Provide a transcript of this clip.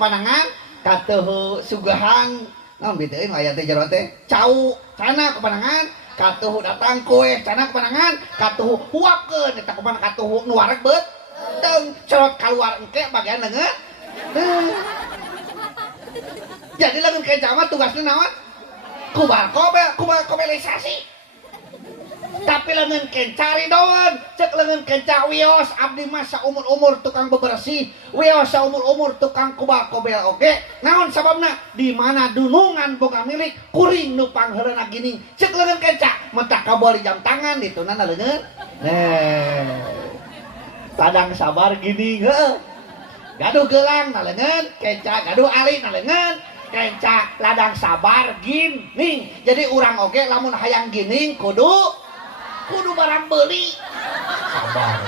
kepanangan katuh sugahan naon biteuin aya teh jero teh cau cana kepanangan katuh datang kue cana kepanangan katuh huapkeun eta kumaha katuh nu wareg beut teuing corot kaluar engke bagian leungeun jadi lamun kenca mah tugasna naon kubakobelisasi tapi leungeun kencari doan cek leungeun kenca wios abdi mah saumur-umur tukang bebersih wios saumur-umur tukang kubal-kobel oge naon sababna di mana dunungan boga milik kuring nu pangheureuna gini cek leungeun kenca mentak kabali jam tangan dituna leungeun ladang sabar gini heueuh gaduh geulang na leungeun kenca gaduh ali na leungeun kenca ladang sabar gini jadi urang oge lamun hayang gini kudu barang beli sabar